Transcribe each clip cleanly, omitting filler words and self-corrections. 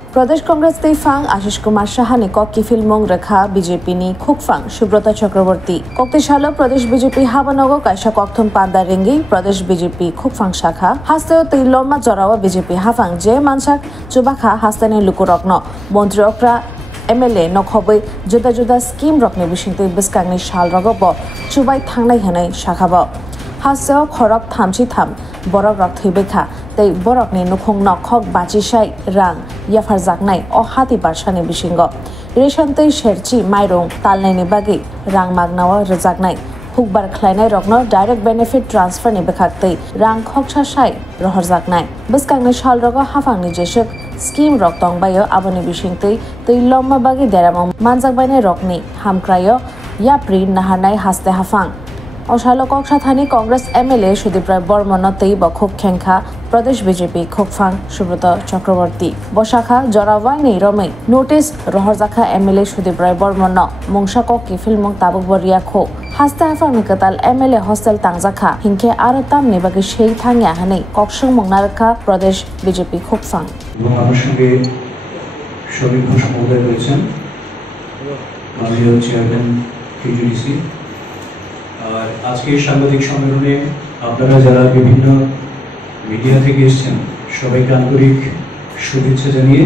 प्रदेश कांग्रेस फांग आशीष कुमार साहानी किफिल मंग रेखा बीजेपी नि खुकफांग सुब्रत चक्रवर्ती कक्तिशालो प्रदेश बीजेपी हाबानगो कायसा कक्थम पांदा रिंगी प्रदेश बीजेपी खुकफांग शाखा हास्ते तैलमा जरावा बीजेपी हाफांग जे मानसाक चुबाखा हास्तानि लुकुरकनो मंत्री अक्रा एमएलए नखबै जुदा जुदा स्कीम रकनि बिसिंतै बिस्कांनि साल रगबो चुबाय थांनाय हनै शाखाबो हास्तेव खरक थामची थाम बरक रक थैबेखा तै बरकनि नुखुंग नखक बाचिसाय रां याफार जागनाय अ हाति बारसानि बिसिंग रेशनतै शेरची माइरं तालनायनि बागै रां मागनावा रजागनाय हुकबार खलायनाय रकनो डाइरेक्ट बेनिफिट ट्रान्सफरनि बेखाक्तै रां खकसासाय रहरजागनाय बिस्कांनि साल रग हाफांनि जेसक स्कीम रक तंबायो आबनि बिसिंतै तै लम्मा बागै देराम मानजागबायनाय रकनि हामक्रायो याप्रि नाहारनाय हास्ते हाफां अशालो कक्साथानि कांग्रेस एमएलए सुदीप राय बर्मन तै बखुक खेंखा प्रदेश बीजेपी खुकफांग सुब्रत चक्रवर्ती बशाखा जरावायनि रमै नोटिस रहरजाखा एमएलए सुदीप राय बर्मन मुंसाक किफिल मुंग ताबुक बरियाखौ हास्ते हाफांनि कताल एमएलए हस्टेल तांजाखा हिंखे आरो तामनि बागै सेई थांगिया हनै कक्सुं मंगनारखा प्रदेश बीजेपी खुकफांग আমার সঙ্গে শরীর ঘোষ মহোদয় রয়েছেন মাননীয় চেয়ারম্যান টিজিডিসি আর আজকের সাংবাদিক সম্মেলনে আপনারা যারা বিভিন্ন মিডিয়া থেকে এসেছেন সবাইকে আন্তরিক শুভেচ্ছা জানিয়ে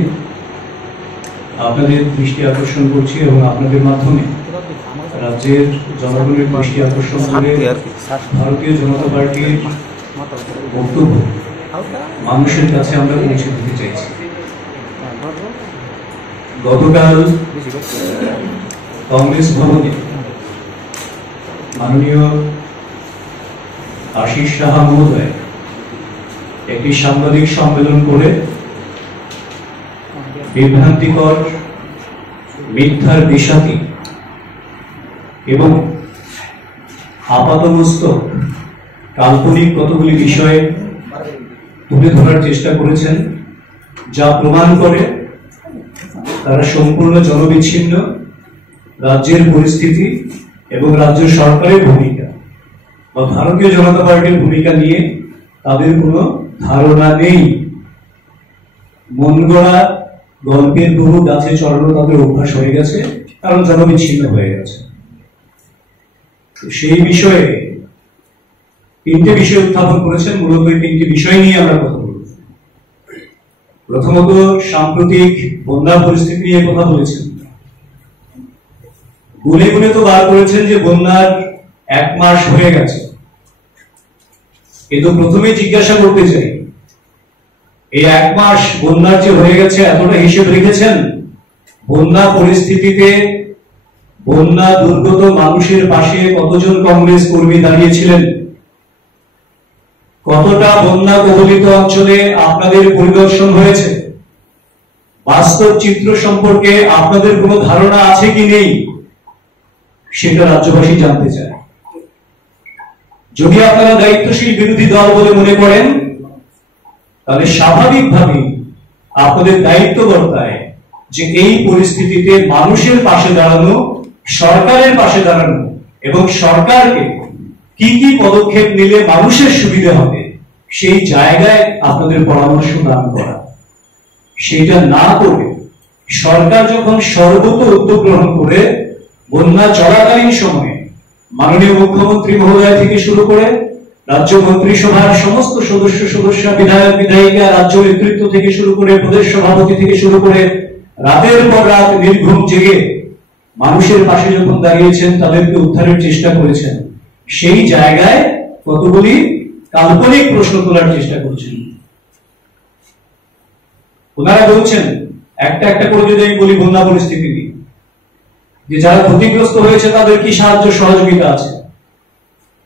আপনাদের দৃষ্টি আকর্ষণ করছি এবং আপনাদের মাধ্যমে রাজ্যের জনগণের দৃষ্টি আকর্ষণ করে ভারতীয় জনতা পার্টির বক্তব্য মানুষের কাছে আমরা পৌঁছে দিতে চাইছি। গতকাল কংগ্রেস ভবনে মাননীয় আশিস সাহা মহোদয় একটি সাংবাদিক সম্মেলন করে বিভ্রান্তিকর মিথ্যার বিষাদি এবং আপাতমস্তক কাল্পনিক কতগুলি বিষয়ে তুলে ধরার চেষ্টা করেছেন যা প্রমাণ করে তারা সম্পূর্ণ জনবিচ্ছিন্ন রাজ্যের পরিস্থিতি এবং রাজ্য সরকারের ভূমিকা বা ভারতীয় জনতা পার্টির ভূমিকা নিয়ে তাদের কোনো ধারণা নেই। মন গড়া গল্পের বহু গাছে চড়ানো তাদের অভ্যাস হয়ে গেছে, কারণ জনবিচ্ছিন্ন হয়ে গেছে। সেই বিষয়ে তিনটে বিষয় উত্থাপন করেছেন। মূলত এই তিনটি বিষয় নিয়ে আমরা কথা বলব। প্রথমত সাম্প্রতিক বন্যা পরিস্থিতি নিয়ে কথা বলেছেন। গুনে গুনে তো বার করেছেন যে বন্যার 1 মাস হয়ে গেছে। কিন্তু প্রথমে জিজ্ঞাসা করতে চাই, এই 1 মাস বন্যার যে হয়ে গেছে এতটা হিসেব রেখেছেন? বন্যা পরিস্থিতিতে বন্যা দুর্গত মানুষের পাশে কতজন কংগ্রেস কর্মী দাঁড়িয়েছিলেন? কতটা বন্যা কবলিত অঞ্চলে আপনাদের পরিদর্শন হয়েছে? বাস্তব চিত্র সম্পর্কে আপনাদের কোনো ধারণা আছে কি নেই, সেটা রাজ্যবাসী জানতে চায়। যদি আপনারা দায়িত্বশীল বিরোধী দল বলে মনে করেন, তাহলে স্বাভাবিকভাবেই আপনাদের দায়িত্ব বর্তায় যে এই পরিস্থিতিতে মানুষের পাশে দাঁড়ানো, সরকারের পাশে দাঁড়ানো এবং সরকারকে কি কি পদক্ষেপ নিলে মানুষের সুবিধা হবে সেই জায়গায় আপনাদের পরামর্শ দান করা। সেটা না করে সরকার যখন সর্বত উদ্যোগ গ্রহণ করে বন্যা চলাকালীন সময়ে মাননীয় মুখ্যমন্ত্রী মহোদয় থেকে শুরু করে রাজ্য মন্ত্রিসভার সমস্ত সদস্য বিধায়ক বিধায়িকা, রাজ্য নেতৃত্ব থেকে শুরু করে প্রদেশ সভাপতি থেকে শুরু করে রাতের পর রাত নির্ঘুম জেগে মানুষের পাশে যখন দাঁড়িয়েছেন, তাদেরকে উদ্ধারের চেষ্টা করেছেন, সেই জায়গায় কতগুলি কাল্পনিক প্রশ্ন তোলার চেষ্টা করছেন। ওনারা বলছেন, একটা একটা করে যদি আমি বলি বন্যা পরিস্থিতি নিয়ে, যে যারা ক্ষতিগ্রস্ত হয়েছে তাদের কি সাহায্য সহযোগিতা আছে।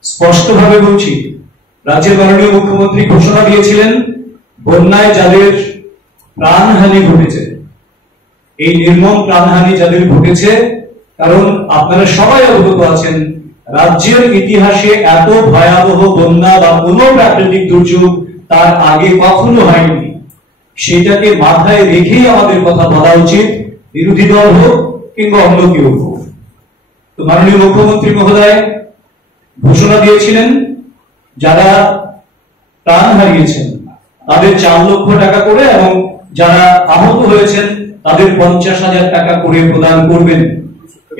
স্পষ্টভাবে বলছি, রাজ্যের মাননীয় মুখ্যমন্ত্রী ঘোষণা দিয়েছিলেন বন্যায় যাদের প্রাণহানি ঘটেছে, এই নির্মম প্রাণহানি যাদের ঘটেছে, কারণ আপনারা সবাই অবগত আছেন রাজ্যের ইতিহাসে এত ভয়াবহ বন্যা বা কোনো প্রাকৃতিক দুর্যোগ তার আগে কখনো হয়নি। সেটাকে মাথায় রেখেই আমাদের কথা বলা উচিত, বিরোধী দল হোক কিংবা অন্য কেউ হোক। তো মাননীয় মুখ্যমন্ত্রী মহোদয় ঘোষণা দিয়েছিলেন যারা প্রাণ হারিয়েছেন তাদের 4 লক্ষ টাকা করে এবং যারা আহত হয়েছেন তাদের 50,000 টাকা করে প্রদান করবেন।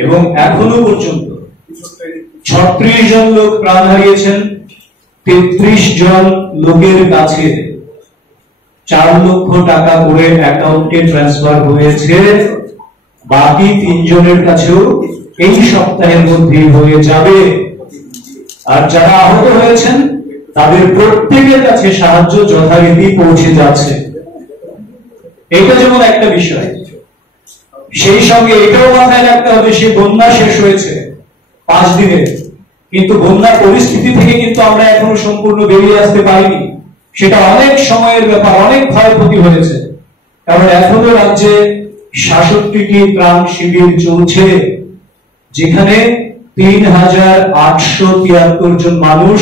এবং এখনো পর্যন্ত 36 জন লোক প্রাণ হারিয়েছেন, 33 জন লোকের কাছে 4 লক্ষ টাকা করে অ্যাকাউন্টে ট্রান্সফার হয়েছে। বাকি 3 জনের কাছেও এই সপ্তাহের মধ্যে হয়ে যাবে। আর যারা আহত হয়েছেন তাদের প্রত্যেকের কাছে সাহায্য যথারীতি পৌঁছে যাচ্ছে। এটা যেমন একটা বিষয়, সেই সঙ্গে এটাও মাথায় রাখতে হবে, সে বন্যা শেষ হয়েছে 5 দিনে, কিন্তু বন্যা পরিস্থিতি থেকে কিন্তু আমরা এখনো সম্পূর্ণ বেরিয়ে আসতে পারিনি। সেটা অনেক সময়ের ব্যাপার, অনেক ক্ষয়ক্ষতি হয়েছে। কারণ এখনো রাজ্যে 66টি ত্রাণ শিবির চলছে, যেখানে 3,873 জন মানুষ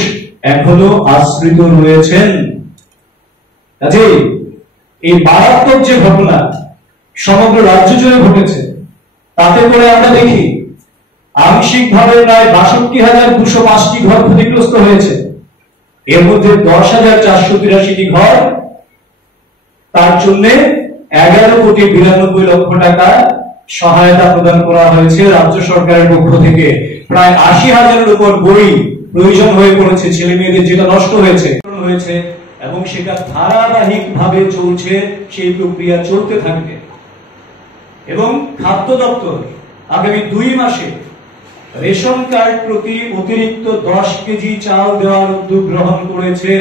এখনো আশ্রিত রয়েছেন। কাজেই এই মারাত্মক যে ঘটনা সমগ্র রাজ্য জুড়ে ঘটেছে, তাতে করে আমরা দেখি আংশিকভাবে প্রায় 62,205টি ঘর ক্ষতিগ্রস্ত হয়েছে। এর মধ্যে 10,483টি ঘর, তার জন্য 11,92,00,000 টাকা সহায়তা প্রদান করা হয়েছে রাজ্য সরকারের পক্ষ থেকে। প্রায় 80,000-এর উপর বই প্রয়োজন হয়ে পড়েছে ছেলে মেয়েদের, যেটা নষ্ট হয়েছে এবং সেটা ধারাবাহিকভাবে চলছে, সেই প্রক্রিয়া চলতে থাকবে। এবং খাদ্য দপ্তর আগামী 2 মাসে রেশন কার্ড প্রতি অতিরিক্ত 10 কেজি চাল দেওয়ার উদ্যোগ গ্রহণ করেছে।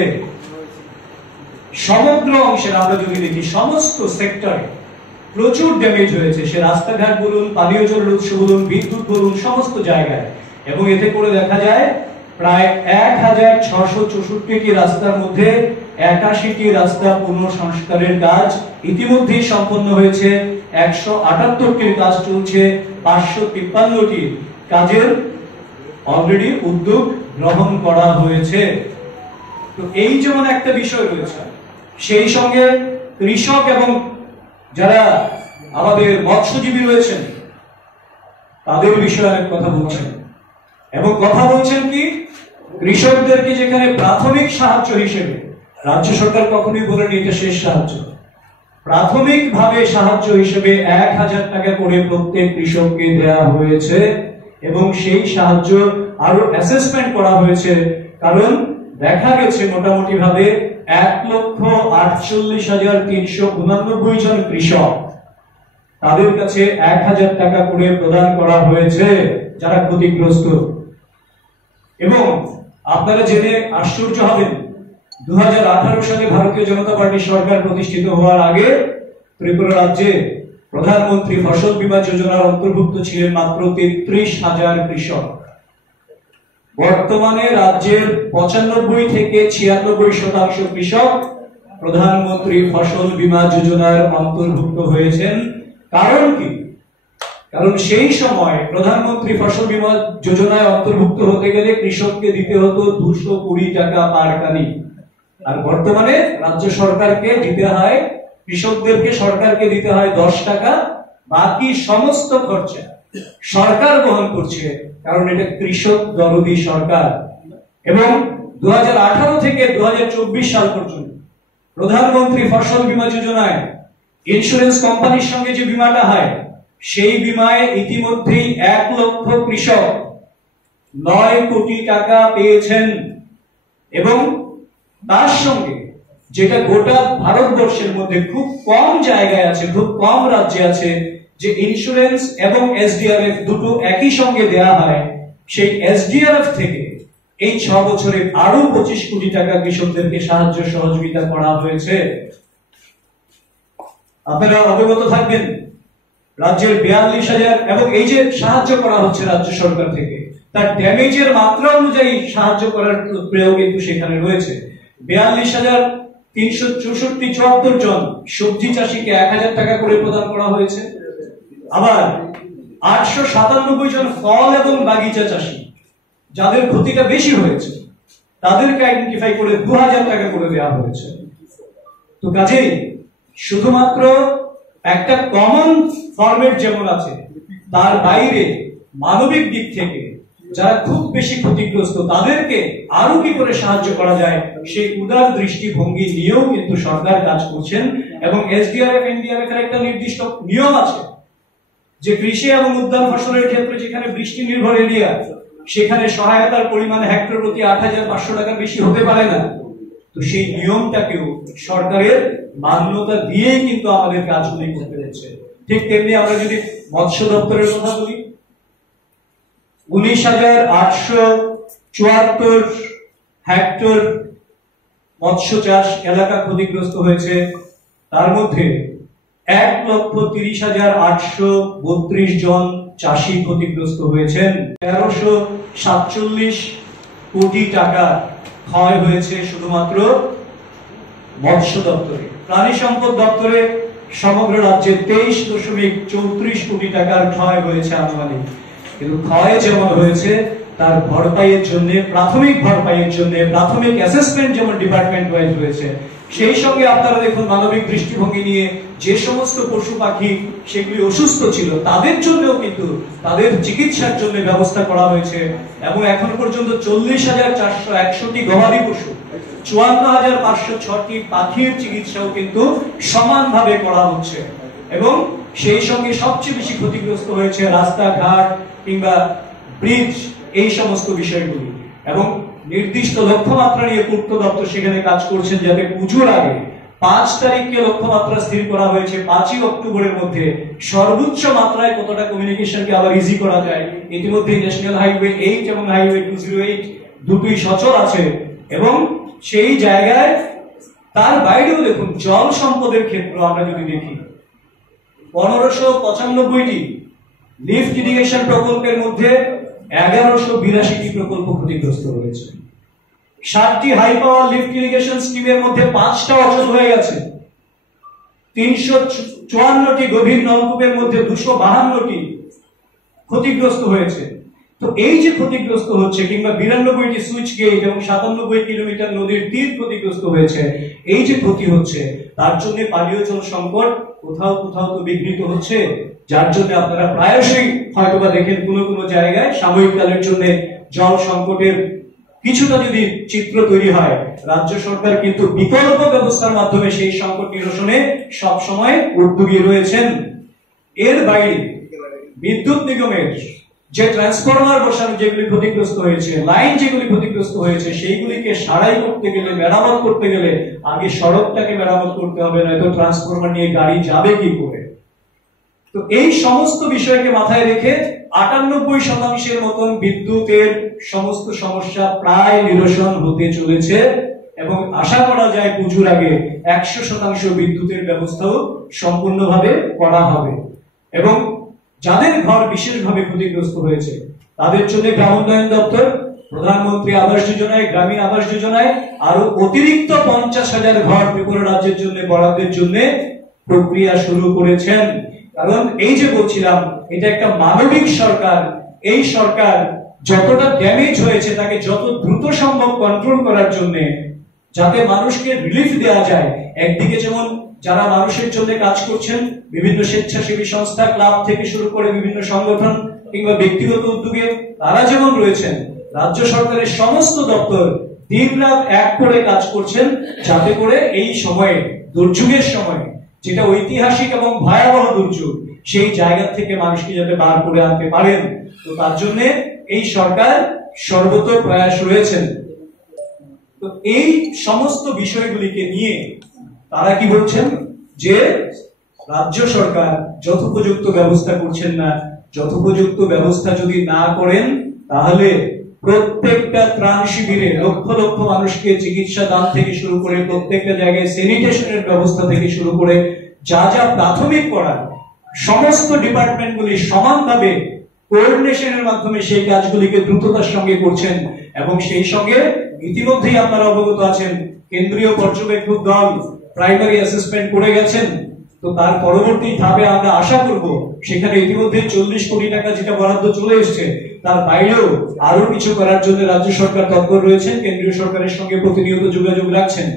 সমগ্র অংশের আমরা যদি দেখি, সমস্ত সেক্টরে প্রচুর ড্যামেজ হয়েছে, সে রাস্তাঘাট বলুন, পানীয় জলের উৎস বলুন, বিদ্যুৎ বলুন, সমস্ত জায়গায়। এবং এতে করে দেখা যায় প্রায় 1,664টি রাস্তার মধ্যে 81টি রাস্তা পুনঃসংস্কারের কাজ ইতিমধ্যেই সম্পন্ন হয়েছে, 178টির কাজ চলছে, 553টি কাজের অলরেডি উদ্যোগ গ্রহণ করা হয়েছে। তো এই যেমন একটা বিষয় রয়েছে, সেই সঙ্গে কৃষক এবং যারা আমাদের মৎস্যজীবী রয়েছেন তাদের বিষয়ে অনেক কথা বলছেন। এবং কথা বলছেন কি, কৃষকদেরকে যেখানে প্রাথমিক সাহায্য হিসেবে রাজ্য সরকার কখনোই বলেনি এটা শেষ সাহায্য, প্রাথমিক ভাবে সাহায্য হিসেবে 1,000 টাকা করে প্রত্যেক কৃষককে দেওয়া হয়েছে। এবং সেই সাহায্য আরো অ্যাসেসমেন্ট করা হয়েছে, কারণ দেখা গেছে মোটামুটি ভাবে 1,48,389 জন কৃষক, তাদের কাছে 1,000 টাকা করে প্রদান করা হয়েছে যারা ক্ষতিগ্রস্ত। এবং আপনারা জেনে আশ্চর্য হবেন, 2018 সালে ভারতীয় জনতা পার্টি সরকার প্রতিষ্ঠিত হওয়ার আগে ত্রিপুরা রাজ্যে প্রধানমন্ত্রী ফসল বীমা যোজনার অন্তর্ভুক্ত ছিলেন মাত্র 33,000 কৃষক। বর্তমানে রাজ্যের 95 থেকে 96% কৃষক প্রধানমন্ত্রী ফসল বীমা যোজনার অন্তর্ভুক্ত হয়েছেন। কারণ কি? কারণ সেই সময় প্রধানমন্ত্রী ফসল বীমা যোজনায় অন্তর্ভুক্ত হতে গেলে কৃষককে দিতে হতো 220 টাকা পার কানি, আর বর্তমানে রাজ্য সরকারকে দিতে হয়, কৃষকদেরকে সরকারকে দিতে হয় 10 টাকা। বাকি সমস্ত খরচা সরকার বহন করছে, কারণ এটা কৃষক দরদি সরকার। এবং 2018 থেকে 2024 সাল পর্যন্ত প্রধানমন্ত্রী ফসল বীমা যোজনায় ইন্স্যুরেন্স কোম্পানির সঙ্গে যে বীমাটা হয়, সেই বীমায় ইতিমধ্যেই 1 লক্ষ কৃষক 9 কোটি টাকা পেয়েছেন। এবং তার সঙ্গে যেটা গোটা ভারতবর্ষের মধ্যে খুব কম জায়গায় আছে, খুব কম রাজ্যে আছে, যে ইন্স্যুরেন্স এবং এসডিআরএফ দুটো একই সঙ্গে দেয়া হয়, সেই এসডিআরএফ থেকে এই 6 বছরে আরো 25 কোটি টাকা কৃষকদেরকে সাহায্য সহযোগিতা করা হয়েছে। আপনারা অবগত থাকবেন, রাজ্যের 42,000 এবং এই যে সাহায্য করা হচ্ছে রাজ্য সরকার থেকে, তার ড্যামেজের মাত্রা অনুযায়ী সাহায্য করার প্রয়োগ কিন্তু সেখানে রয়েছে। 42,364 জন সবজি চাষীকে 1,000 টাকা করে প্রদান করা হয়েছে। আবার 897 জন ফল এবং বাগিচা চাষী, যাদের ক্ষতিটা বেশি হয়েছে, তাদেরকে আইডেন্টিফাই করে 2,000 টাকা করে দেওয়া হয়েছে। তো কাজেই শুধুমাত্র একটা কমন ফরম্যাট যেমন আছে, তার বাইরে মানবিক দিক থেকে যারা খুব বেশি ক্ষতিগ্রস্ত, তাদেরকে আরো কি করে সাহায্য করা যায়, সেই উদার দৃষ্টিভঙ্গি নিয়েও কিন্তু সরকার কাজ করছেন। এবং এসডিআরএফ এনডিআরএফ এর একটা নির্দিষ্ট নিয়ম আছে যে কৃষি এবং উদ্যান ফসলের ক্ষেত্রে যেখানে বৃষ্টি নির্ভর এরিয়া সেখানে সহায়তার পরিমাণ হেক্টর প্রতি ৮৫০০ টাকার বেশি হতে পারে না। তো সেই নিয়মটাকেও সরকারের মান্যতা দিয়েই কিন্তু আমাদের কাজগুলি করতে হচ্ছে। ঠিক তেমনি আমরা যদি মৎস্য দপ্তরের কথা বলি, ১৯,৮৭৪ হেক্টর মৎস্য চাষ এলাকা ক্ষতিগ্রস্ত হয়েছে। তার মধ্যে ১,৩০,৮৩২ জন চাষি ক্ষতিগ্রস্ত হয়েছেন। ১৩৪৭ কোটি টাকা ক্ষয় হয়েছে শুধুমাত্র মৎস্য দপ্তরে। প্রাণী সম্পদ দপ্তরে সমগ্র রাজ্যে ২৩.৩৪ কোটি টাকার ক্ষয় হয়েছে আনুমানিক। কিন্তু ক্ষয় যেমন হয়েছে তার ভরপাইয়ের জন্য, প্রাথমিক ভরপাইয়ের জন্য প্রাথমিক অ্যাসেসমেন্ট যেমন ডিপার্টমেন্ট ওয়াইজ হয়েছে, সেই সঙ্গে আপনারা দেখুন মানবিক দৃষ্টিভঙ্গি নিয়ে যে সমস্ত পশু পাখি সেগুলি অসুস্থ ছিল তাদের জন্যও কিন্তু তাদের চিকিৎসার জন্য ব্যবস্থা করা হয়েছে। এবং এখন পর্যন্ত ৪০,৪০১টি গবাদি পশু, ৫৪,৫০৬টি পাখির চিকিৎসাও কিন্তু সমানভাবে করা হচ্ছে। এবং সেই সঙ্গে সবচেয়ে বেশি ক্ষতিগ্রস্ত হয়েছে রাস্তাঘাট কিংবা ব্রিজ, এই সমস্ত বিষয়গুলি। এবং নির্দিষ্ট লক্ষ্যমাত্রা নিয়ে পূর্ত দপ্তর সেখানে কাজ করছেন যাতে পুজোর আগে ৫ তারিখকে লক্ষ্যমাত্রা স্থির করা হয়েছে। ৫ই অক্টোবরের মধ্যে সর্বোচ্চ মাত্রায় কতটা কমিউনিকেশনকে আবার ইজি করা যায়। ইতিমধ্যে ন্যাশনাল হাইওয়ে 8 এবং হাইওয়ে 208 দুটোই সচল আছে। এবং সেই জায়গায় তার বাইরেও দেখুন জল সম্পদের ক্ষেত্র আমরা যদি দেখি, ১৫৯৫টি লিফট ইরিগেশন প্রকল্পের মধ্যে ১১৮২টি প্রকল্প ক্ষতিগ্রস্ত হয়েছে। ৬০টি হাই পাওয়ার লিফট ইরিগেশন স্কিমের মধ্যে ৫টা অচল হয়ে গেছে। ৩৫৪টি গভীর নলকূপের মধ্যে ২৫২টি ক্ষতিগ্রস্ত হয়েছে। তো এই যে ক্ষতিগ্রস্ত হচ্ছে, কিংবা ৯২টি সুইচ গেট এবং ৯৭ কিলোমিটার নদীর তীর ক্ষতিগ্রস্ত হয়েছে, এই যে ক্ষতি হচ্ছে তার জন্য পানীয় জল সংকট কোথাও কোথাও তো বিঘ্নিত হচ্ছে, যার জন্য আপনারা প্রায়শই হয়তোবা দেখেন কোনো কোনো জায়গায় সাময়িককালের জন্য জল সংকটের কিছুটা যদি চিত্র তৈরি হয়, রাজ্য সরকার কিন্তু বিকল্প ব্যবস্থার মাধ্যমে সেই সংকট নিরসনে সবসময় উদ্যোগী রয়েছেন। এর বাইরে বিদ্যুৎ নিগমের যে ট্রান্সফরমার বসানো যেগুলি ক্ষতিগ্রস্ত হয়েছে, লাইন যেগুলি ক্ষতিগ্রস্ত হয়েছে, সেইগুলিকে সারাই করতে গেলে, মেরামত করতে গেলে আগে সড়কটাকে মেরামত করতে হবে, নয়তো ট্রান্সফরমার নিয়ে গাড়ি যাবে কি করে। তো এই সমস্ত বিষয়কে মাথায় রেখে ৯৮% মতন বিদ্যুতের সমস্ত সমস্যা প্রায় নিরসন হতে চলেছে এবং আশা করা যায় পুজোর আগে ১০০% বিদ্যুতের ব্যবস্থাও সম্পূর্ণভাবে করা হবে। এবং যাদের ঘর বিশেষভাবে ক্ষতিগ্রস্ত হয়েছে তাদের জন্য গ্রাম উন্নয়ন দপ্তর প্রধানমন্ত্রী আবাস যোজনায়, গ্রামীণ আবাস যোজনায় আরো অতিরিক্ত ৫০,০০০ ঘর ত্রিপুরা রাজ্যের জন্য বরাদ্দের জন্য প্রক্রিয়া শুরু করেছেন। কারণ এই যে বলছিলাম, এটা একটা মানবিক সরকার। এই সরকার যতটা ড্যামেজ হয়েছে তাকে যত দ্রুত সম্ভব কন্ট্রোল করার জন্য, যাতে মানুষকে রিলিফ দেওয়া যায়। একদিকে যেমন যারা মানুষের জন্য কাজ করছেন, বিভিন্ন স্বেচ্ছাসেবী সংস্থা, ক্লাব থেকে শুরু করে বিভিন্ন সংগঠন কিংবা ব্যক্তিগত উদ্যোগে তারা যেমন রয়েছেন, রাজ্য সরকারের সমস্ত দপ্তর দিনরাত এক করে কাজ করছেন যাতে করে এই সময়ে, দুর্যোগের সময়, যেটা ঐতিহাসিক এবং ভয়াবহ দুর্যোগ, সেই জায়গা থেকে মানুষকে যাতে বার করে আনতে পারেন। তো তার জন্য এই সরকার সর্বতর প্রয়াস রয়েছেন। তো এই সমস্ত বিষয়গুলিকে নিয়ে তারা কি বলছেন যে রাজ্য সরকার যথোপযুক্ত ব্যবস্থা করছেন না। যথোপযুক্ত ব্যবস্থা যদি না করেন তাহলে প্রত্যেকটা ত্রাণ শিবিরে লক্ষ লক্ষ মানুষকে চিকিৎসা দান থেকে শুরু করে প্রত্যেকটা জায়গায় স্যানিটেশনের ব্যবস্থা থেকে শুরু করে যা যা প্রাথমিক করার সমস্ত ডিপার্টমেন্টগুলি সমানভাবে কোঅর্ডিনেশনের মাধ্যমে সেই কাজগুলিকে দ্রুততার সঙ্গে করছেন। এবং সেই সঙ্গে ইতিমধ্যেই আপনারা অবগত আছেন, কেন্দ্রীয় পর্যবেক্ষক দল প্রাইমারি অ্যাসেসমেন্ট করে গেছেন। তো তার পরবর্তী ধাপে আমরা আশা করব সেখানে ইতিমধ্যে ৪০ কোটি টাকা যেটা বরাদ্দ চলে এসছে, তার বাইরেও আরো কিছু করার জন্য রাজ্য সরকার তৎপর রয়েছেন, কেন্দ্রীয় সরকারের সঙ্গে প্রতিনিয়ত যোগাযোগ রাখছেন।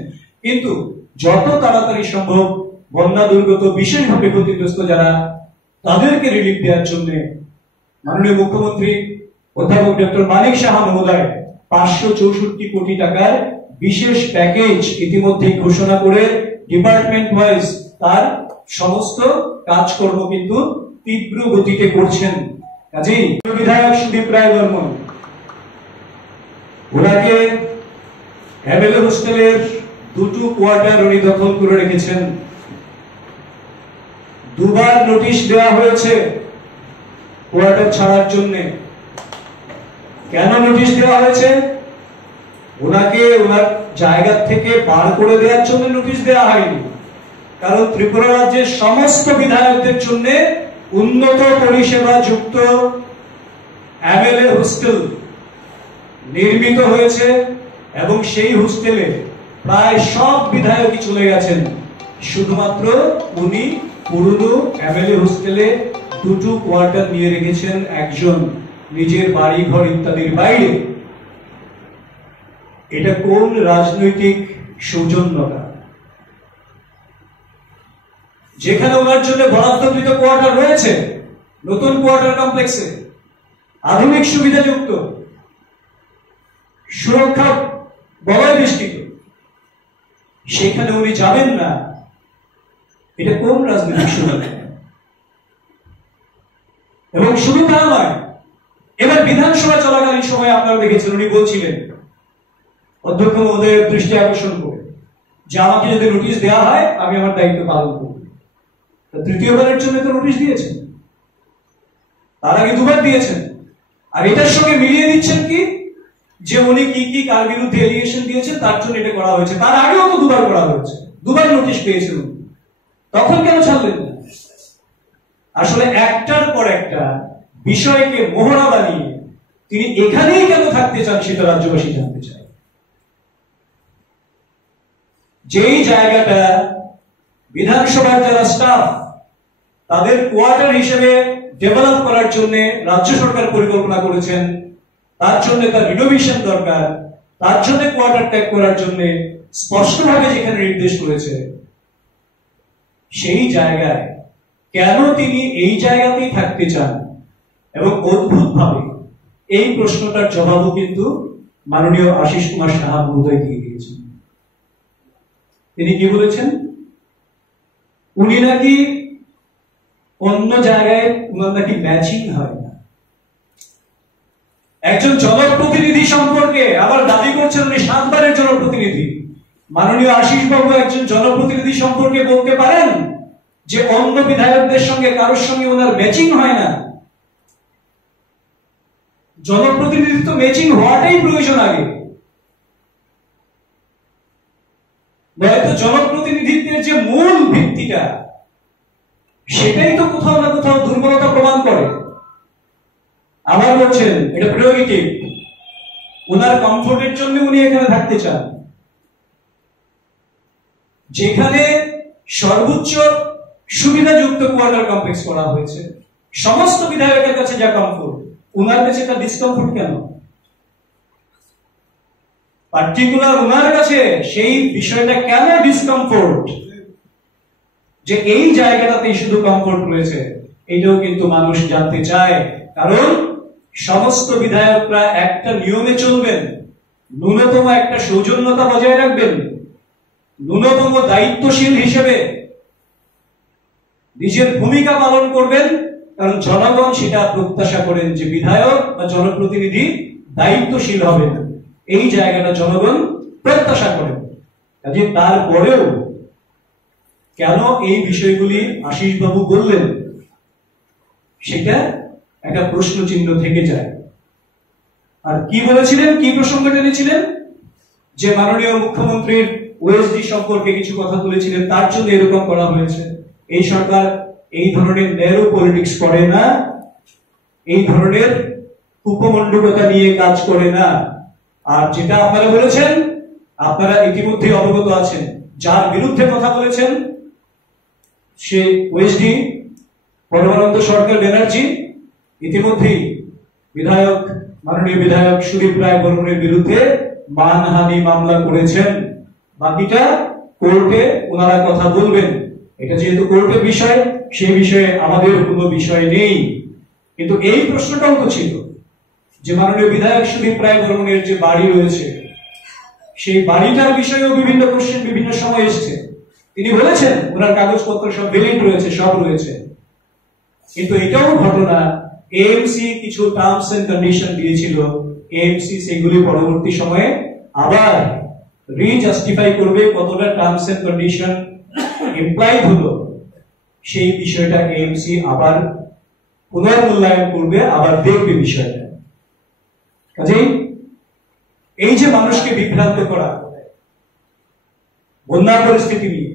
কিন্তু যত তাড়াতাড়ি সম্ভব বন্যা দুর্গত, বিশেষভাবে ক্ষতিগ্রস্ত যারা, তাদেরকে রিলিফ দেওয়ার জন্য মাননীয় মুখ্যমন্ত্রী অধ্যাপক ডক্টর মানিক সাহা মহোদয় ৫৬৪ কোটি টাকার বিশেষ প্যাকেজ ইতিমধ্যে ঘোষণা করে ডিপার্টমেন্ট ওয়াইজ তার সমস্ত কাজকর্ম কিন্তু তীব্র গতিতে করছেন। কাজেই বিধায়ক সুদীপ রায় বর্মন ওনাকে এমএলএ হোস্টেলের দুটো কোয়ার্টার উনি দখল করে রেখেছেন। দুবার নোটিশ দেওয়া হয়েছে কোয়ার্টার ছাড়ার জন্য। কেন নোটিশ দেওয়া হয়েছে? ওনাকে ওনার জায়গা থেকে বার করে দেওয়ার জন্য নোটিশ দেওয়া হয়নি, কারণ ত্রিপুরা রাজ্যের সমস্ত বিধায়কদের জন্য উন্নত পরিষেবা যুক্ত এমএলএ হোস্টেল নির্মিত হয়েছে এবং সেই হোস্টেলে প্রায় সব বিধায়কই চলে গেছেন। শুধুমাত্র উনি পুরনো এমএলএ হোস্টেলে দুটো কোয়ার্টার নিয়ে রেখেছেন একজন নিজের বাড়ি ঘর ইত্যাদির বাইরে। এটা কোন রাজনৈতিক সৌজন্যতা? যেখানে ওনার জন্য বরাদ্দকৃত কোয়ার্টার রয়েছে নতুন কোয়ার্টার কমপ্লেক্সে, আধুনিক সুবিধাযুক্ত, সুরক্ষা বলয় বেষ্টিত, সেখানে উনি যাবেন না। এটা কোন রাজনৈতিক সৌজন্য? এবং শুধু তা নয়, এবার বিধানসভা চলাকালীন সময় আপনারা দেখেছেন উনি বলছিলেন অধ্যক্ষ মহোদয়ের দৃষ্টি আকর্ষণ করে যে আমাকে যদি নোটিশ দেওয়া হয় আমি আমার দায়িত্ব পালন করব। তৃতীয়বারের জন্য তো নোটিশ দিয়েছেন, তার আগে দুবার দিয়েছেন। আর এটার সঙ্গে মিলিয়ে দিচ্ছেন কি যে উনি কি কি কার বিরুদ্ধে এলিগেশন দিয়েছেন তার জন্য এটা করা হয়েছে। তার আগেও তো দুবার করা হয়েছে, দুবার নোটিশ পেয়েছেন, তখন কেন ছাড়লেন না? আসলে একটার পর একটা বিষয়কে মোহরা বানিয়ে তিনি এখানেই কেন থাকতে চান সেটা রাজ্যবাসী জানতে চায়। যেই জায়গাটা বিধানসভার যারা স্টাফ তাদের কোয়ার্টার হিসেবে ডেভেলপ করার জন্য রাজ্য সরকার পরিকল্পনা করেছেন, তার জন্য তার রিনোভেশন দরকার, তার জন্য কোয়ার্টার ত্যাগ করার জন্য স্পষ্টভাবে যেখানে নির্দেশ করেছে, সেই জায়গায় কেন তিনি এই জায়গাতেই থাকতে চান? এবং অদ্ভুতভাবে এই প্রশ্নটার জবাবও কিন্তু মাননীয় আশিস কুমার সাহা মহোদয় দিয়ে দিয়েছেন। তিনি কি বলেছেন? উনি নাকি অন্য জায়গায় উনার নাকি ম্যাচিং হয় না। একজন জনপ্রতিনিধি সম্পর্কে আবার দাবি করছেন উনি 7 বারের জনপ্রতিনিধি। মাননীয় আশিস বাবু একজন জনপ্রতিনিধি সম্পর্কে বলতে পারেন যে অন্য বিধায়কদের সঙ্গে কারোর সঙ্গে ওনার ম্যাচিং হয় না? জনপ্রতিনিধিত্ব ম্যাচিং হওয়াটাই প্রয়োজন আগে, নয়তো জনপ্রতিনিধিত্বের যে মূল ভিত্তিটা সেটাই তো কোথাও না কোথাও দুর্বলতা প্রমাণ করে। আবার বলছেন এটা প্রেরোগেটিভ, ওনার কমফোর্টের জন্য উনি এখানে থাকতে চান। যেখানে সর্বোচ্চ সুবিধাযুক্ত কোয়ার্টার কমপ্লেক্স করা হয়েছে, সমস্ত বিধায়কের কাছে যা কমফোর্ট, উনার কাছে তা ডিসকমফোর্ট কেন? পার্টিকুলার উনার কাছে সেই বিষয়টা কেন ডিসকমফোর্ট? যে এই জায়গাটাতেই শুধু কমফোর্ট রয়েছে, এটাও কিন্তু মানুষ জানতে চায়। কারণ সমস্ত বিধায়করা একটা নিয়মে চলবেন, ন্যূনতম একটা সৌজন্যতা বজায় রাখবেন, ন্যূনতম দায়িত্বশীল হিসেবে নিজের ভূমিকা পালন করবেন। কারণ জনগণ সেটা প্রত্যাশা করেন যে বিধায়ক বা জনপ্রতিনিধি দায়িত্বশীল হবেন, এই জায়গাটা জনগণ প্রত্যাশা করেন। কাজে তারপরেও কেন এই বিষয়গুলি আশিস বাবু বললেন সেটা একটা প্রশ্ন চিহ্ন থেকে যায়। আর কি বলেছিলেন, কি প্রসঙ্গ টেনেছিলেন? যে মাননীয় মুখ্যমন্ত্রীর ওএসডি সম্পর্কে কিছু কথা তুলেছিলেন, তার জন্য এরকম করা হয়েছে। এই সরকার এই ধরনের ন্যারো পলিটিক্স করে না, এই ধরনের কুপমণ্ডুকতা নিয়ে কাজ করে না। আর যেটা আপনারা বলেছেন, আপনারা ইতিমধ্যে অবগত আছেন, যার বিরুদ্ধে কথা বলেছেন সে ওএসডি পরমানন্দ সরকার ব্যানার্জি ইতিমধ্যেই মাননীয় বিধায়ক সুদীপ রায় বর্মনের বিরুদ্ধে মানহানি মামলা করেছেন। বাকিটা কোর্টে ওনারা কথা বলবেন। এটা যেহেতু কোর্টের বিষয়, সেই বিষয়ে আমাদের কোনো বিষয় নেই। কিন্তু এই প্রশ্নটাও তো ছিল যে মাননীয় বিধায়ক সুদীপ রায় বর্মনের যে বাড়ি রয়েছে, সেই বাড়িটার বিষয়েও বিভিন্ন কোশ্চেন বিভিন্ন সময় এসছে। তিনি বলেছেন ওনার কাগজপত্র সব ভ্যালিড রয়েছে, সব রয়েছে। কিন্তু এটাও ঘটনা, এএমসি কিছু টার্মস এন্ড কন্ডিশন দিয়েছিল, এএমসি সেগুলি পরবর্তী সময়ে আবার রিজাস্টিফাই করবে, কতটা টার্মস এন্ড কন্ডিশন ইমপ্লাইড হলো সেই বিষয়টা এএমসি আবার পুনর্মূল্যায়ন করবে, আবার দেখবে বিষয়টা। কাজেই এই যে মানুষকে বিভ্রান্ত করা বন্যা পরিস্থিতি নিয়ে,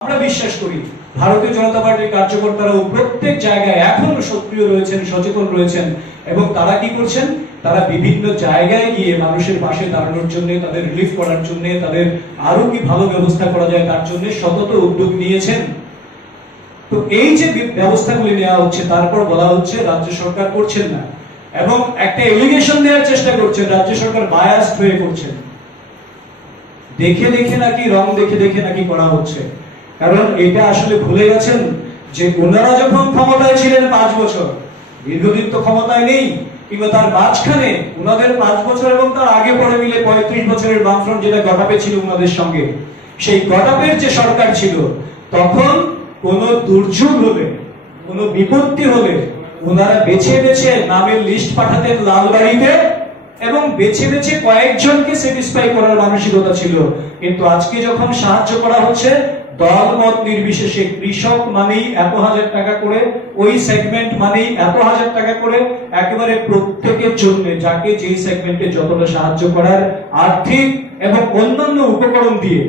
আমরা বিশ্বাস করি ভারতীয় জনতা পার্টির কার্যকর্তারাও প্রত্যেক জায়গায় এখনো সক্রিয় রয়েছেন, সচেতন রয়েছেন, এবং তারা কি করছেন, তারা বিভিন্ন জায়গায় গিয়ে মানুষের পাশে দাঁড়ানোর জন্য, তাদের রিলিফ করার জন্য, তাদের আরো কি ভালো ব্যবস্থা করা যায় তার জন্য সতত উদ্যোগ নিয়েছেন। তো এই যে ব্যবস্থাগুলি নেওয়া হচ্ছে, তারপর বলা হচ্ছে রাজ্য সরকার করছেন না, এবং একটা এলিগেশন দেওয়ার চেষ্টা করছেন রাজ্য সরকার বায়াসড হয়ে করছেন, দেখে দেখে নাকি, রং দেখে দেখে নাকি করা হচ্ছে। কারণ এটা আসলে ভুলে গেছেন যে ওনারা যখন ক্ষমতায় ছিলেন 5 বছর, দীর্ঘদিন তো ক্ষমতায় নেই, কিংবা তার মাঝখানে ওনাদের 5 বছর এবং তার আগে পরে মিলে 35 বছরের বামফ্রন্ট যেটা গটাপে ছিল ওনাদের সঙ্গে, সেই গটাপের যে সরকার ছিল, তখন কোন দুর্যোগ হলে, কোন বিপত্তি হলে ওনারা বেছে বেছে নামের লিস্ট পাঠাতেন লালবাড়িতে, এবং বেছে বেছে কয়েকজনকে স্যাটিসফাই করার মানসিকতা ছিল। কিন্তু আজকে যখন সাহায্য করা হচ্ছে, দল মত নির্বিশেষে, কৃষক মানেই এত হাজার টাকা করে, ওই সেগমেন্ট মানেই এত হাজার টাকা করে, একেবারে প্রত্যেকের জন্য যাকে যেই সেগমেন্টে যতটা সাহায্য করার আর্থিক এবং অন্যান্য উপকরণ দিয়ে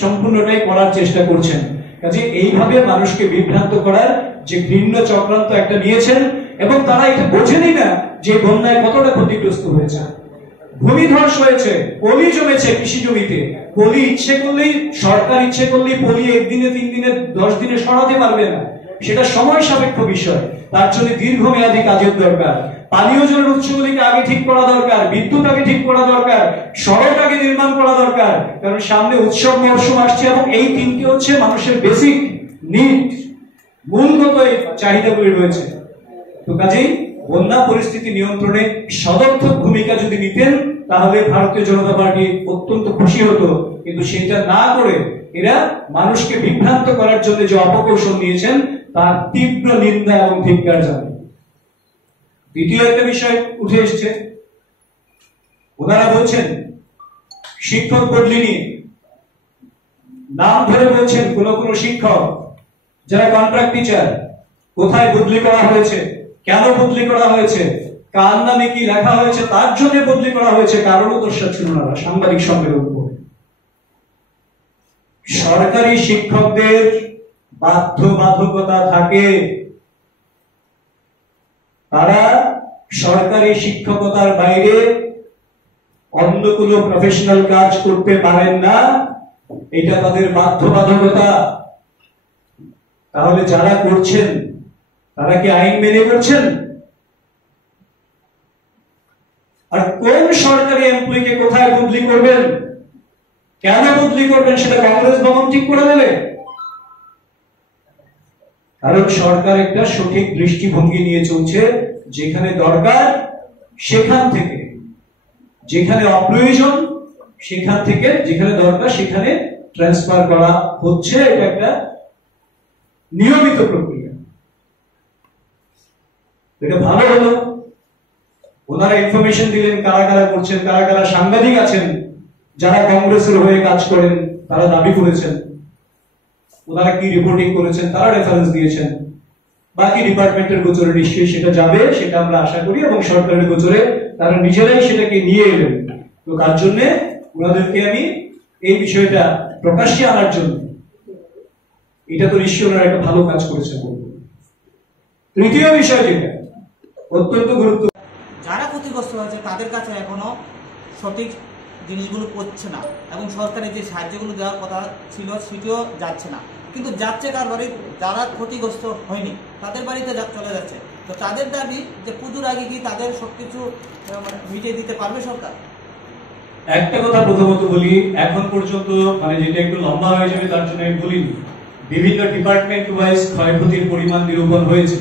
সম্পূর্ণটাই করার চেষ্টা করছেন। কাজে এইভাবে মানুষকে বিভ্রান্ত করার যে ভিন্ন চক্রান্ত একটা নিয়েছেন, এবং তারা এটা বোঝেনি না যে বন্যায় কতটা ক্ষতিগ্রস্ত হয়েছে, ভূমিধস হয়েছে, পলি জমেছে কৃষি জমিতে। পলি ইচ্ছে করলেই, সরকার ইচ্ছে করলেই পলি 1 দিনে, 3 দিনে, 10 দিনে সরাতে পারবে না, সেটা সময় সাপেক্ষ বিষয়। তার জন্য দীর্ঘমেয়াদী কাজের দরকার, পানীয় জলের উৎসগুলিকে আগে ঠিক করা দরকার, বিদ্যুৎ আগে ঠিক করা দরকার, সড়ক আগে নির্মাণ করা দরকার, কারণ সামনে উৎসব মরশুম আসছে, এবং এই 3টি হচ্ছে মানুষের বেসিক নিড, মূলগত এই চাহিদাগুলি রয়েছে। তো কাজেই বন্যা পরিস্থিতি নিয়ন্ত্রণে সদর্থক ভূমিকা যদি নিতেন, তাহলে ভারতীয় জনতা পার্টি অত্যন্ত খুশি হতো। কিন্তু সেটা না করে এরা মানুষকে বিভ্রান্ত করার জন্য যে অপকৌশল নিয়েছেন, তার তীব্র নিন্দা এবং ধিক্কার জানাই। দ্বিতীয় একটা বিষয় উঠে এসছে, ওনারা বলছেন শিক্ষক বদলি নিয়ে, নাম ধরে বলছেন কোন কোন শিক্ষক যারা কন্ট্রাক্ট টিচার, কোথায় বদলি করা হয়েছে, কেন বদলি করা হয়েছে, কার নামে কি লেখা হয়েছে, তার জন্য বদলি করা হয়েছে, কারণও দর্শাচ্ছেন ওনারা সাংবাদিক সম্মেলন করে। সরকারি শিক্ষকদের বাধ্যবাধকতা থাকে, তারা সরকারি শিক্ষকতার বাইরে অন্য কোনো প্রফেশনাল কাজ করতে পারেন না, এটা তাদের বাধ্যবাধকতা। তাহলে যারা করছেন তারা কি আইন মেনে করছেন? আর কোন সরকারি এমপ্লয়িকে কোথায় বদলি করবেন, কেন বদলি করবেন, সেটা কংগ্রেস ভবন ঠিক করে দেবে? কারণ সরকার একটা সঠিক দৃষ্টিভঙ্গি নিয়ে চলছে, যেখানে দরকার সেখান থেকে, যেখানে অপ্রয়োজন সেখান থেকে, যেখানে দরকার সেখানে ট্রান্সফার করা হচ্ছে। এটা একটা নিয়মিত প্রক্রিয়া। এটা ভালো হলো, ওনারা ইনফরমেশন দিলেন কারা কারা করছেন, কারা কারা সাংবাদিক আছেন যারা কংগ্রেসের হয়ে কাজ করেন, তারা দাবি করেছেন, ওনারা কি রিপোর্টিং করেছেন, তারা রেফারেন্স দিয়েছেন। বাকি ডিপার্টমেন্টের গোচরে নিশ্চয়ই সেটা যাবে, সেটা আমরা আশা করি, এবং সরকারের গোচরে তারা নিজেরাই সেটাকে নিয়ে এলেন। তো তার জন্য ওনাদেরকে আমি এই বিষয়টা প্রকাশ্যে আনার জন্য, এটা তো নিশ্চয়ই ওনারা একটা ভালো কাজ করেছেন বলবো। তৃতীয় বিষয় যেটা অত্যন্ত গুরুত্বপূর্ণ, যারা ক্ষতিগ্রস্ত হয়েছে তাদের কাছে এখনো সঠিক জিনিসগুলো পড়ছে না, এবং সরকারের যে সাহায্যগুলো দেওয়ার কথা ছিল সেটিও যাচ্ছে না। কিন্তু যাচ্ছে কার বাড়ি, যারা ক্ষতিগ্রস্ত হয়নি তাদের বাড়িতে চলে যাচ্ছে। তো তাদের দাবি যে পুজোর আগে কি তাদের সবকিছু মিটিয়ে দিতে পারবে সরকার? একটা কথা প্রথমত বলি, এখন পর্যন্ত মানে যেটা একটু লম্বা হয়ে যাবে তার জন্য আমি বলিনি, বিভিন্ন ডিপার্টমেন্ট ওয়াইজ ক্ষয়ক্ষতির পরিমাণ নিরূপণ হয়েছে।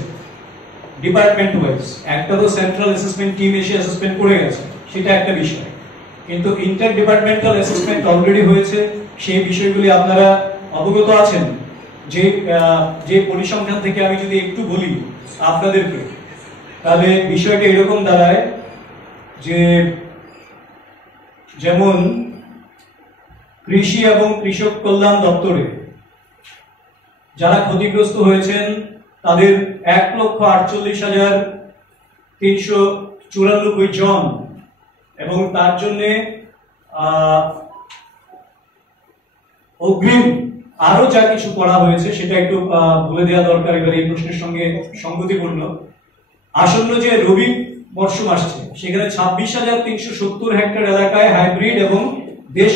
ডিপার্টমেন্ট ওয়াইজ একটা তো সেন্ট্রাল অ্যাসেসমেন্ট টিম এসে অ্যাসেসমেন্ট করে গেছে, সেটা একটা বিষয়, কিন্তু ইন্টার ডিপার্টমেন্টাল অ্যাসেসমেন্ট অলরেডি হয়েছে। সেই বিষয়গুলি আপনারা অবগত আছেন যে যে পরিসংখ্যান থেকে আমি যদি একটু বলি আপনাদেরকে, তাহলে বিষয়টা এরকম দাঁড়ায় যে যেমন কৃষি এবং কৃষক কল্যাণ দপ্তরে যারা ক্ষতিগ্রস্ত হয়েছেন তাদের 1,48,394 জন, এবং তার জন্য অগ্রিম আরো যা কিছু করা হয়েছে সেটা একটু বলে দেওয়া দরকার। এবার এই প্রশ্নের সঙ্গে সঙ্গতিপূর্ণ আসন্ন যে রবি মরশুম আসছে সেখানে 26,370 হেক্টর এলাকায় হাইব্রিড এবং দেশ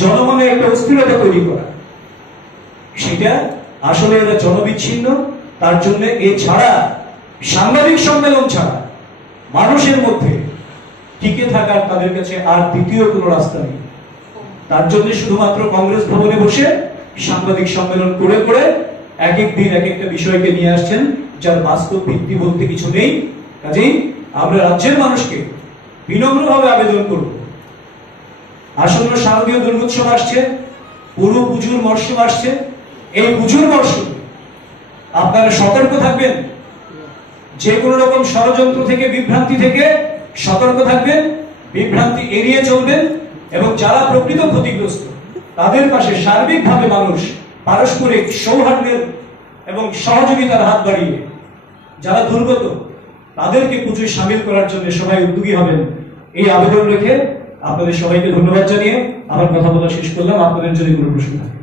জনমনে একটা অস্থিরতা তৈরি করা, সেটা আসলে এরা জনবিচ্ছিন্ন। তার জন্য এছাড়া সাংবাদিক সম্মেলন ছাড়া মানুষের মধ্যে টিকে থাকার তাদের কাছে আর দ্বিতীয় কোনো রাস্তা নেই। তার জন্য শুধুমাত্র কংগ্রেস ভবনে বসে সাংবাদিক সম্মেলন করে করে এক এক দিন এক একটা বিষয়কে নিয়ে আসছেন, যার বাস্তব ভিত্তি বলতে কিছু নেই। কাজেই আমরা রাজ্যের মানুষকে বিনম্রভাবে আবেদন করব, আসন্ন শারদীয় দুর্গোৎসব আসছে, পুরো পুজোর মরশুম আসছে, এই পুজোর মরশুম আপনারা সতর্ক থাকবেন, যে কোনো রকম ষড়যন্ত্র থেকে বিভ্রান্তি থেকে সতর্ক থাকবেন, বিভ্রান্তি এড়িয়ে চলবেন, এবং যারা প্রকৃত ক্ষতিগ্রস্ত তাদের পাশে সার্বিকভাবে মানুষ পারস্পরিক সৌহার্দ্যের এবং সহযোগিতার হাত বাড়িয়ে যারা দুর্গত তাদেরকে পুজোয় সামিল করার জন্য সবাই উদ্যোগী হবেন, এই আবেদন রেখে আপনাদের সবাইকে ধন্যবাদ জানিয়ে আমার কথা বলা শেষ করলাম। আপনাদের যদি কোনো প্রশ্ন থাকে।